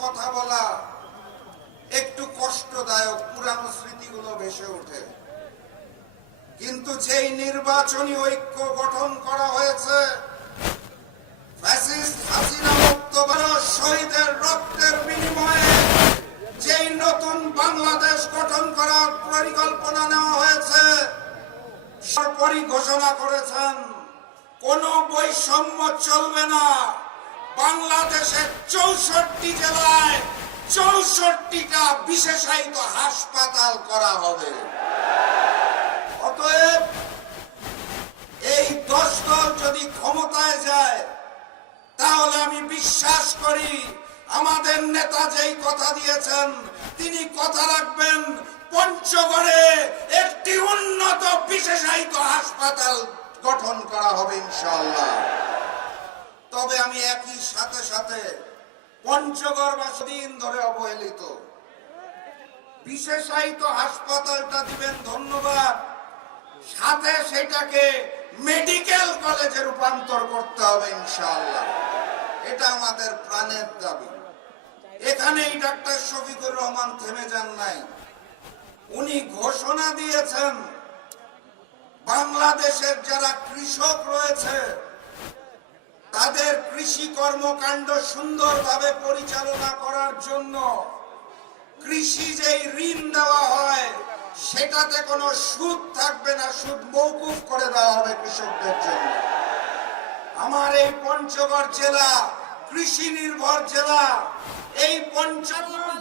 কথা বলা একটু কষ্টদায়ক, পুরানো স্মৃতিগুলো ভেসে ওঠে। কিন্তু যেই নির্বাচনী ঐক্য গঠন করা হয়েছে, ফ্যাসিস্ট হাসিনা মুক্ত ভারত শহীদের রক্তের বিনিময়ে যেই নতুন বাংলাদেশ গঠন করার পরিকল্পনা নেওয়া হয়েছে, সরকারি ঘোষণা করেছেন কোন বৈষম্য চলবে না। বাংলাদেশের 64 জেলায় 64টা বিশেষায়িত হাসপাতাল করা হবে। অতএব এই 10 দল যদি ক্ষমতায় যায়, তাহলে আমি বিশ্বাস করি আমাদের নেতা যেই কথা দিয়েছেন তিনি কথা রাখবেন। পঞ্চগড়ে একটি উন্নত বিশেষায়িত হাসপাতাল গঠন করা হবে ইনশাআল্লাহ। তবে আমি একই সাথে সাথে পঞ্চগড়বাসী দিন ধরে অবহেলিত, বিশেষায়িত হাসপাতালটা দিবেন ধন্যবাদ, সাথে সেটাকে মেডিকেল কলেজে রূপান্তর করতে হবে ইনশাআল্লাহ। এটা আমাদের প্রাণের দাবি। এখানেই ডাক্তার শফিকুর রহমান থেমে যান নাই। উনি ঘোষণা দিয়েছেন বাংলাদেশের যারা কৃষক রয়েছে তাদের কৃষি কর্মকাণ্ড সুন্দরভাবে পরিচালনা করার জন্য কৃষি যেই ঋণ দেওয়া হয় সেটাতে কোনো সুদ থাকবে না, সুদ মওকুফ করে দেওয়া হবে কৃষকদের জন্য। আমার এই পঞ্চগড় জেলা কৃষি নির্ভর জেলা। এই পঞ্চগড়